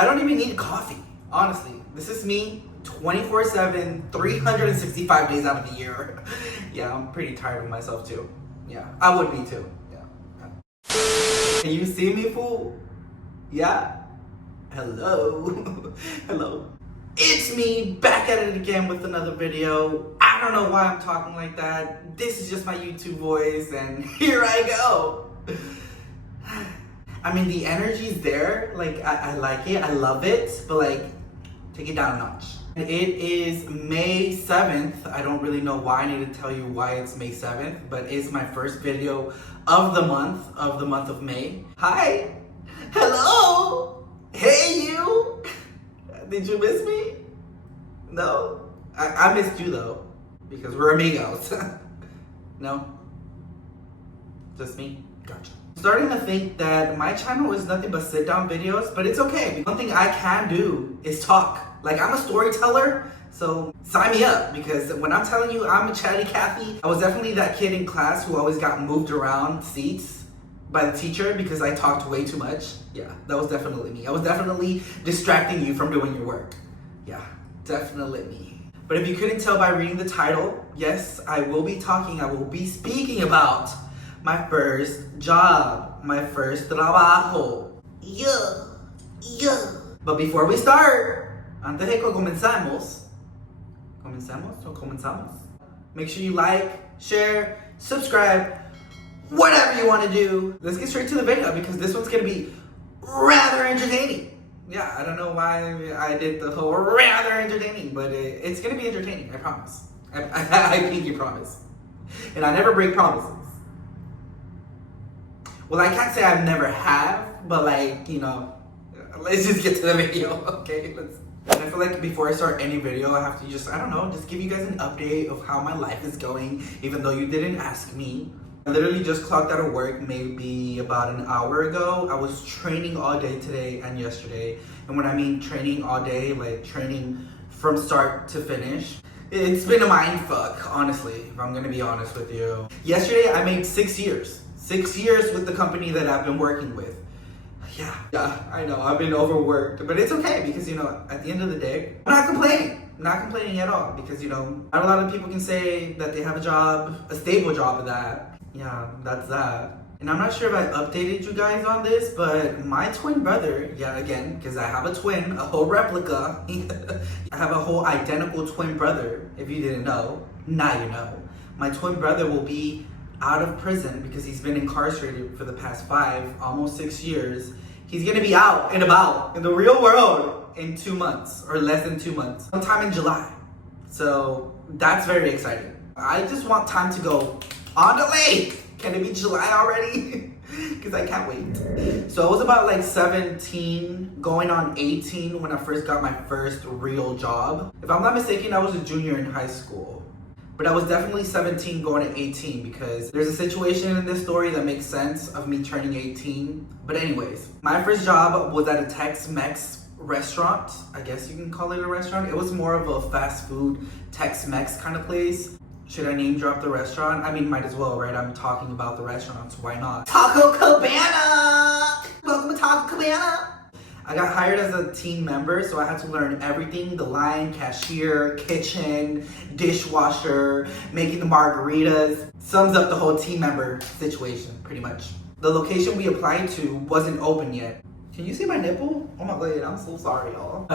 I don't even need coffee, honestly. This is me 24/7, 365 days out of the year. Yeah, I'm pretty tired of myself too. Yeah, I would be too. Yeah. Can you see me, fool? Yeah? Hello. Hello. It's me, back at it again with another video. I don't know why I'm talking like that. This is just my YouTube voice, and here I go. I mean, the energy's there. Like, I like it, I love it, but like, take it down a notch. It is May 7th. I don't really know why I need to tell you why it's May 7th, but it's my first video of the month of May. Hi. Hello. Hey, you. Did you miss me? No? I missed you though, because we're amigos. No? Just me? Gotcha. I'm starting to think that my channel is nothing but sit down videos, but it's okay. One thing I can do is talk. Like, I'm a storyteller, so sign me up, because when I'm telling you I'm a chatty Cathy, I was definitely that kid in class who always got moved around seats by the teacher because I talked way too much. Yeah, that was definitely me. I was definitely distracting you from doing your work. Yeah, definitely me. But if you couldn't tell by reading the title, yes, I will be speaking about my first job, my first trabajo. Yeah. But before we start, antes de que comenzamos, make sure you like, share, subscribe, whatever you want to do. Let's get straight to the video because this one's going to be rather entertaining. Yeah, I don't know why I did the whole rather entertaining, but it's going to be entertaining, I promise. I pinky promise. And I never break promises. Well, I can't say I've never have, but like, you know, let's just get to the video, okay? And I feel like before I start any video, I have to just, I don't know, just give you guys an update of how my life is going, even though you didn't ask me. I literally just clocked out of work maybe about an hour ago. I was training all day today and yesterday. And when I mean training all day, like training from start to finish, it's been a mind fuck, honestly, if I'm gonna be honest with you. Yesterday, I made 6 years. 6 years with the company that I've been working with. Yeah, I know, I've been overworked, but it's okay because, you know, at the end of the day, I'm not complaining. I'm not complaining at all because, you know, not a lot of people can say that they have a job, a stable job of that. Yeah, that's that. And I'm not sure if I updated you guys on this, but my twin brother, yeah, again, because I have a twin, a whole replica. I have a whole identical twin brother, if you didn't know. Now you know. My twin brother will be out of prison because he's been incarcerated for the past 5, almost 6 years. He's gonna be out and about in the real world in 2 months, or less than 2 months, sometime in July. So that's very exciting. I just want time to go on the lake. Can it be July already? Because I can't wait. So I was about like 17, going on 18 when I first got my first real job. If I'm not mistaken, I was a junior in high school. But I was definitely 17 going to 18 because there's a situation in this story that makes sense of me turning 18. But anyways, my first job was at a Tex-Mex restaurant. I guess you can call it a restaurant. It was more of a fast food Tex-Mex kind of place. Should I name drop the restaurant? I mean, might as well, right? I'm talking about the restaurant, so why not? Taco Cabana! Welcome to Taco Cabana! I got hired as a team member, so I had to learn everything: the line, cashier, kitchen, dishwasher, making the margaritas. Sums up the whole team member situation, pretty much. The location we applied to wasn't open yet. Can you see my nipple? Oh my god, I'm so sorry, y'all.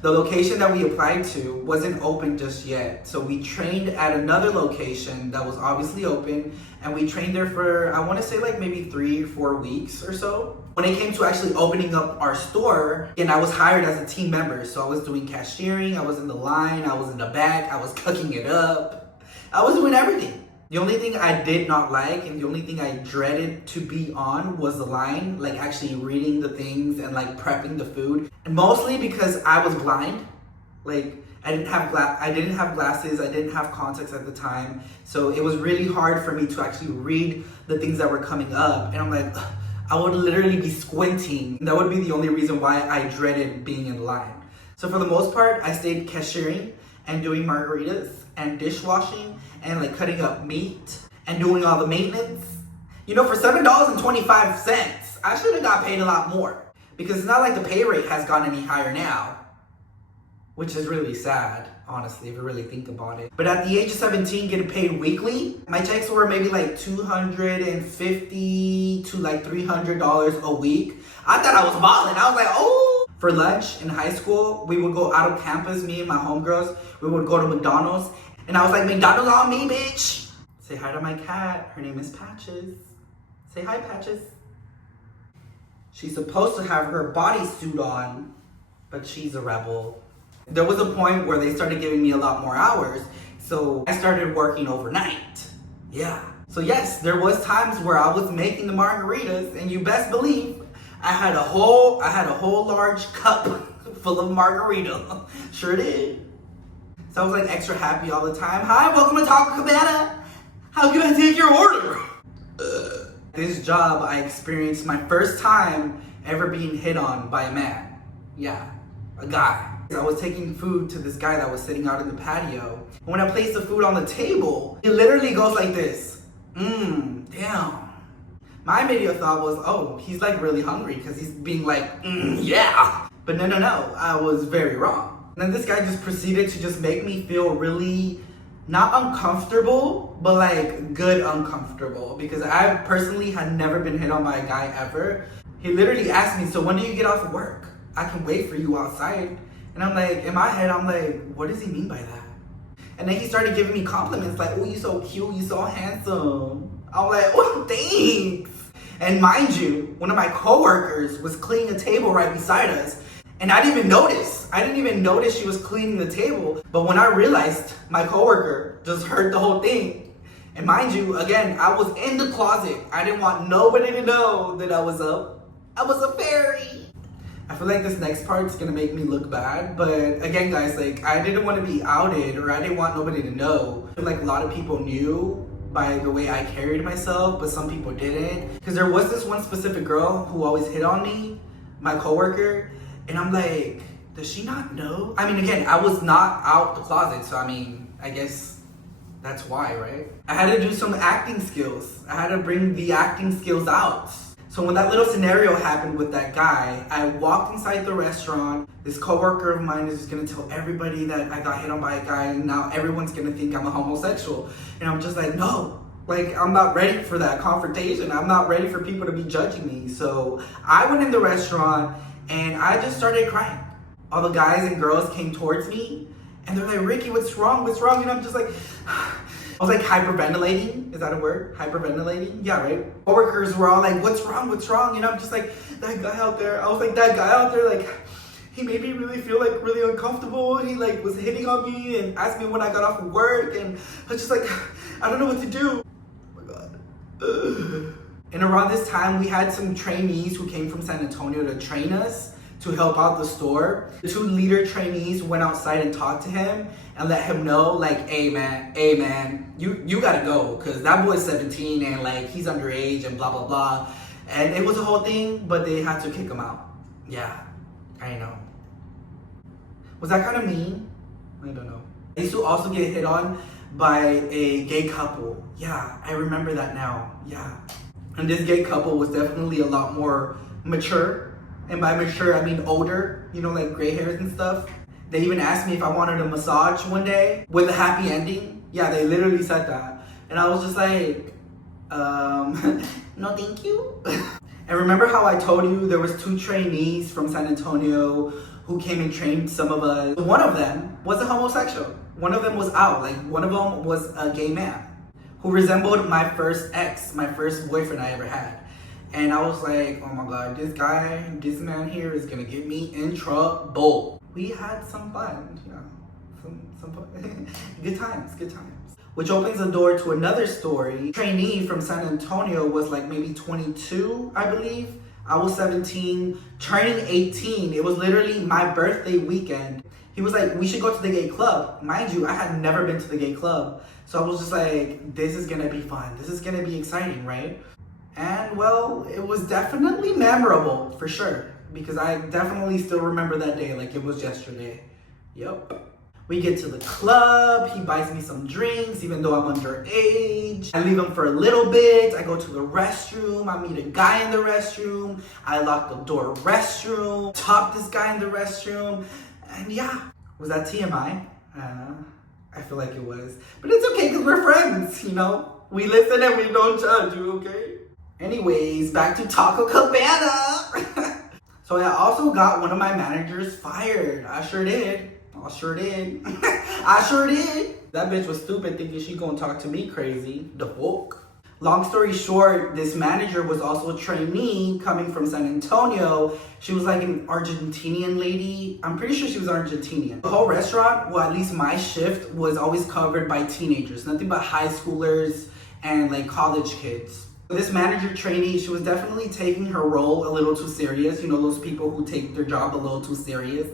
The location that we applied to wasn't open just yet. So we trained at another location that was obviously open, and we trained there for, I want to say like maybe 3 or 4 weeks or so. When it came to actually opening up our store, and I was hired as a team member. So I was doing cashiering, I was in the line, I was in the back, I was cooking it up. I was doing everything. The only thing I did not like and the only thing I dreaded to be on was the line, like actually reading the things and like prepping the food. And mostly because I was blind. Like I didn't have glasses, I didn't have contacts at the time. So it was really hard for me to actually read the things that were coming up. And I'm like, ugh, I would literally be squinting. And that would be the only reason why I dreaded being in line. So for the most part, I stayed cashiering and doing margaritas and dishwashing and like cutting up meat and doing all the maintenance. You know, for $7.25, I should have got paid a lot more. Because it's not like the pay rate has gone any higher now, which is really sad, honestly, if you really think about it. But at the age of 17, getting paid weekly, my checks were maybe like $250 to like $300 a week. I thought I was balling. I was like, oh. For lunch in high school, we would go out of campus, me and my homegirls, we would go to McDonald's. And I was like, McDonald's on me, bitch. Say hi to my cat. Her name is Patches. Say hi, Patches. She's supposed to have her bodysuit on, but she's a rebel. There was a point where they started giving me a lot more hours, so I started working overnight. Yeah. So yes, there was times where I was making the margaritas, and you best believe I had a whole large cup full of margarita. Sure did. So I was like extra happy all the time. Hi, welcome to Taco Cabana. How can I take your order? This job, I experienced my first time ever being hit on by a man. Yeah, a guy. I was taking food to this guy that was sitting out in the patio. When I placed the food on the table, it literally goes like this. Damn. My immediate thought was, oh, he's like really hungry because he's being like, yeah. But no, I was very wrong. And then this guy just proceeded to just make me feel really, not uncomfortable, but like good uncomfortable. Because I personally had never been hit on by a guy ever. He literally asked me, so when do you get off of work? I can wait for you outside. And I'm like, in my head, I'm like, what does he mean by that? And then he started giving me compliments like, oh, you so cute, you so handsome. I'm like, oh, thanks. And mind you, one of my coworkers was cleaning a table right beside us. And I didn't even notice. I didn't even notice she was cleaning the table. But when I realized my coworker just heard the whole thing. And mind you, again, I was in the closet. I didn't want nobody to know that I was a fairy. I feel like this next part is gonna make me look bad, but again, guys, like I didn't want to be outed or I didn't want nobody to know. I feel like a lot of people knew by the way I carried myself, but some people didn't. Because there was this one specific girl who always hit on me, my coworker, and I'm like, does she not know? I mean, again, I was not out the closet, so I mean, I guess that's why, right? I had to do some acting skills. I had to bring the acting skills out. So when that little scenario happened with that guy, I walked inside the restaurant. This coworker of mine is just gonna tell everybody that I got hit on by a guy and now everyone's gonna think I'm a homosexual. And I'm just like, no, like I'm not ready for that confrontation. I'm not ready for people to be judging me. So I went in the restaurant and I just started crying. All the guys and girls came towards me and they're like, Ricky, what's wrong? What's wrong? And I'm just like, I was like hyperventilating. Is that a word? Hyperventilating? Yeah, right? Coworkers were all like, what's wrong? What's wrong? And I'm just like, that guy out there. I was like, that guy out there, like, he made me really feel like really uncomfortable. He like was hitting on me and asked me when I got off of work. And I was just like, I don't know what to do. Oh my God. And around this time, we had some trainees who came from San Antonio to train us to help out the store. The 2 leader trainees went outside and talked to him and let him know, like, hey man, you gotta go, cause that boy's 17 and like he's underage and blah blah blah. And it was a whole thing, but they had to kick him out. Yeah, I know. Was that kind of mean? I don't know. I used to also get hit on by a gay couple. Yeah, I remember that now. Yeah. And this gay couple was definitely a lot more mature. And by mature, I mean older, you know, like gray hairs and stuff. They even asked me if I wanted a massage one day with a happy ending. Yeah, they literally said that. And I was just like, no thank you. And remember how I told you there was 2 trainees from San Antonio who came and trained some of us. One of them was a homosexual. One of them was out. Like, one of them was a gay man who resembled my first ex, my first boyfriend I ever had. And I was like, oh my God, this man here is gonna get me in trouble. We had some fun, you know, some fun. Good times. Which opens the door to another story. Trainee from San Antonio was like maybe 22, I believe. I was 17, turning 18. It was literally my birthday weekend. He was like, we should go to the gay club. Mind you, I had never been to the gay club. So I was just like, this is gonna be fun. This is gonna be exciting, right? And well, it was definitely memorable, for sure. Because I definitely still remember that day like it was yesterday. Yep. We get to the club, he buys me some drinks even though I'm underage. I leave him for a little bit, I go to the restroom, I meet a guy in the restroom, I lock the door restroom, talk this guy in the restroom, and yeah. Was that TMI? I feel like it was. But it's okay because we're friends, you know? We listen and we don't judge you, okay? Anyways, back to Taco Cabana. So I also got one of my managers fired. I sure did. I sure did. I sure did. That bitch was stupid thinking she gonna talk to me crazy. The fuck? Long story short, this manager was also a trainee coming from San Antonio. She was like an Argentinian lady. I'm pretty sure she was Argentinian. The whole restaurant, well, at least my shift, was always covered by teenagers. Nothing but high schoolers and like college kids. This manager trainee, she was definitely taking her role a little too serious. You know, those people who take their job a little too serious.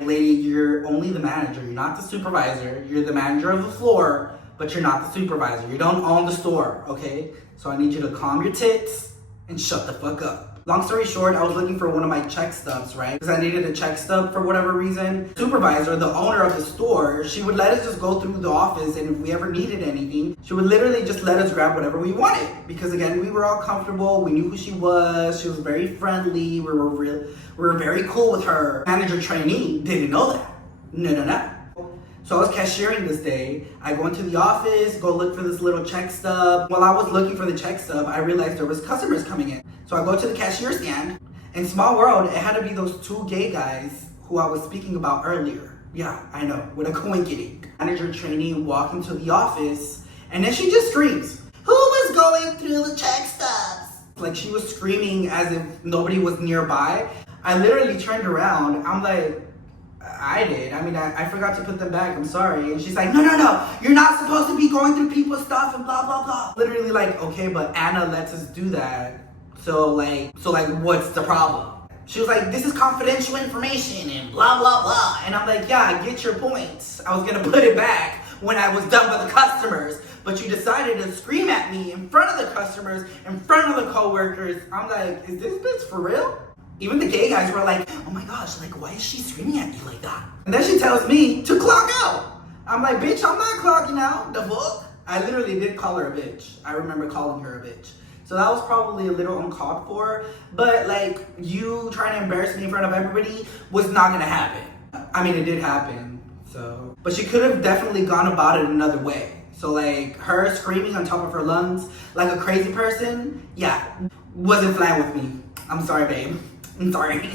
Lady, you're only the manager. You're not the supervisor. You're the manager of the floor, but you're not the supervisor. You don't own the store, okay? So I need you to calm your tits and shut the fuck up. Long story short, I was looking for one of my check stubs, right? Because I needed a check stub for whatever reason. Supervisor, the owner of the store, she would let us just go through the office, and if we ever needed anything, she would literally just let us grab whatever we wanted. Because again, we were all comfortable. We knew who she was. She was very friendly. We were very cool with her. Manager trainee didn't know that. No. So I was cashiering this day. I go into the office, go look for this little check stub. While I was looking for the check stub, I realized there was customers coming in. So I go to the cashier stand. In small world, it had to be those two gay guys who I was speaking about earlier. Yeah, I know, what a coincidence. Manager trainee walk into the office, and then she just screams, "Who was going through the check stubs?" Like she was screaming as if nobody was nearby. I literally turned around. I'm like, I did. I mean, I forgot to put them back. I'm sorry. And she's like, no. You're not supposed to be going through people's stuff and blah, blah, blah. Literally like, okay, but Anna lets us do that. So like, what's the problem? She was like, this is confidential information and blah, blah, blah. And I'm like, yeah, I get your point. I was going to put it back when I was done with the customers. But you decided to scream at me in front of the customers, in front of the coworkers. I'm like, is this bitch for real? Even the gay guys were like, oh my gosh, like, why is she screaming at you like that? And then she tells me to clock out. I'm like, bitch, I'm not clocking out. The fuck? I literally did call her a bitch. I remember calling her a bitch. So that was probably a little uncalled for. But like, you trying to embarrass me in front of everybody was not gonna happen. I mean, it did happen, so. But she could have definitely gone about it another way. So like, her screaming on top of her lungs like a crazy person, yeah, wasn't flying with me. I'm sorry, babe. I'm sorry.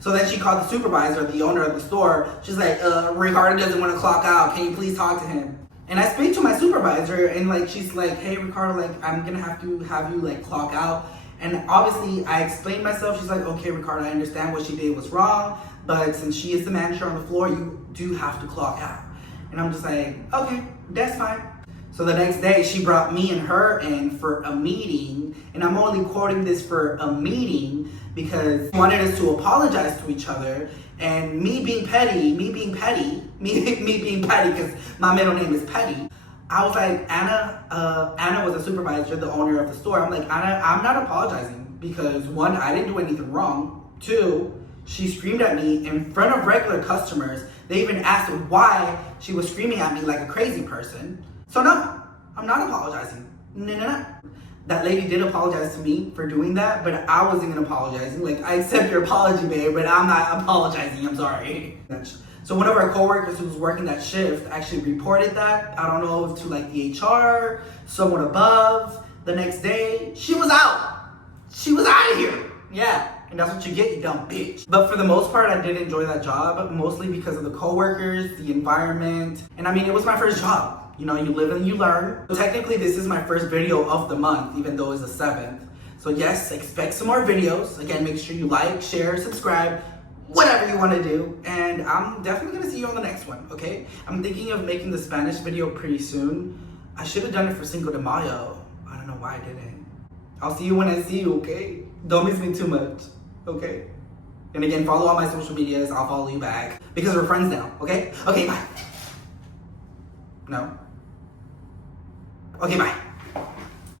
So then she called the supervisor, the owner of the store. She's like, Ricardo doesn't want to clock out. Can you please talk to him? And I speak to my supervisor and like, she's like, hey, Ricardo, like, I'm going to have you like clock out. And obviously I explained myself. She's like, okay, Ricardo, I understand what she did was wrong, but since she is the manager on the floor, you do have to clock out. And I'm just like, okay, that's fine. So the next day, she brought me and her in for a meeting. And I'm only quoting this for a meeting because she wanted us to apologize to each other. And me being petty, because my middle name is Petty, I was like, Anna was a supervisor, the owner of the store. I'm like, Anna, I'm not apologizing because one, I didn't do anything wrong. Two, she screamed at me in front of regular customers. They even asked why she was screaming at me like a crazy person. So no, I'm not apologizing. No. That lady did apologize to me for doing that, but I wasn't even apologizing. Like, I accept your apology, babe, but I'm not apologizing, I'm sorry. So one of our coworkers who was working that shift actually reported that. I don't know if to like the HR, someone above. The next day, she was out. She was out of here. Yeah, and that's what you get, you dumb bitch. But for the most part, I did enjoy that job, mostly because of the coworkers, the environment, and I mean, it was my first job. You know, you live and you learn. So technically, this is my first video of the month, even though it's the 7th. So yes, expect some more videos. Again, make sure you like, share, subscribe, whatever you want to do. And I'm definitely going to see you on the next one, okay? I'm thinking of making the Spanish video pretty soon. I should have done it for Cinco de Mayo. I don't know why I didn't. I'll see you when I see you, okay? Don't miss me too much, okay? And again, follow all my social medias. I'll follow you back because we're friends now, okay? Okay, bye. No? Okay, bye.